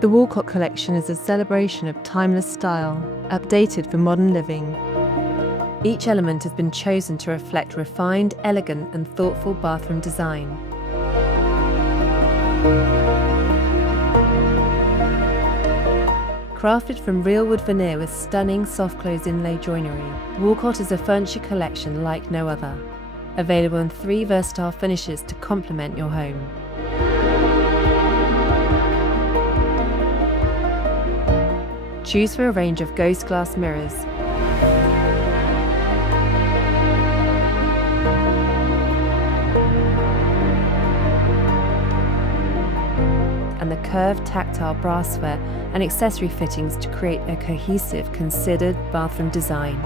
The Walcot collection is a celebration of timeless style, updated for modern living. Each element has been chosen to reflect refined, elegant, and thoughtful bathroom design. Crafted from real wood veneer with stunning soft-close inlay joinery, Walcot is a furniture collection like no other, available in 3 versatile finishes to complement your home. Choose from a range of ghost glass mirrors, and the curved tactile brassware and accessory fittings to create a cohesive, considered bathroom design.